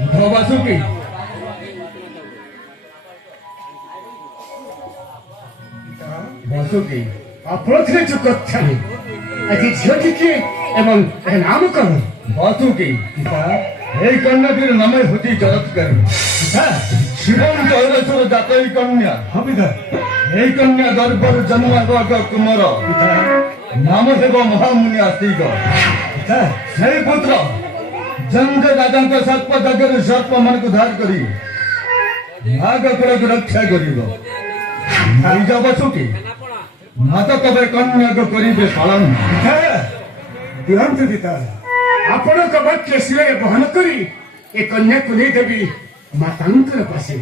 ବାସୁକି ବାସୁକି ଆପଣ ଥିଲେ ଯୋଉ କଥା ଆଜି ଝିଅଟି କିଏ ଏବଂ ଏ ନାମ କଣ? ବାସୁକି ପିତା এই কন্যাটির নামে হচ্ছে জগৎকারী পিতা শিবম চৌরেশ্বর জাত এই কন্যা ହଁ ପିତା এই কন্যা গর্ভর জন্ম হেবাক কুমার ପିତା নাম ହେବ ମହାମୁନି ଆସ୍ତିକ ପିତା সেই পুত্র ଜନ୍ଦ ରାଜାଙ୍କ ସର୍ପ ଜାଗରୁ ସର୍ପମାନଙ୍କୁ ଧାର କରି ନାଗ କୁଳକୁ ରକ୍ଷା କରିବ ନିଜ ବସୁକି ନାତ କବେ କନ୍ୟାକୁ କରିବେ ପାଳନ ପିତା ଦିଅନ୍ତୁ ପିତା ଆପଣଙ୍କ ବାକ୍ୟ ଶିରରେ ବହନ କରି ଏ କନ୍ୟାକୁ ନେଇଦେବି ମାତାଙ୍କର ପାଶେ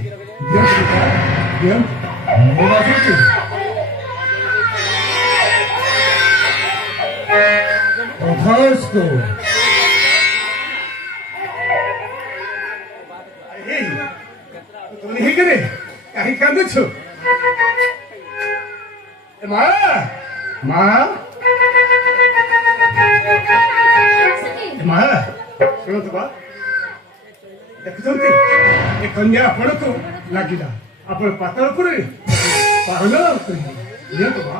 ଦିଅନ୍ତୁ ପିତା ଦିଅନ୍ତୁ ବସୁକି ଅଭୟସ୍କୁ ତୁମେ ହେଇକରେ କାହିଁ କାନ୍ଦୁଛୁ ମା ମା ମା ଶୁଣନ୍ତୁ ବା ଦେଖୁଛନ୍ତି ଏ କନ୍ୟା ଆପଣଙ୍କୁ ଲାଗିଲା ଆପଣ ପାତଳ ଉପରେ ପାଳନ କରିବେ ନିଅନ୍ତୁ ବା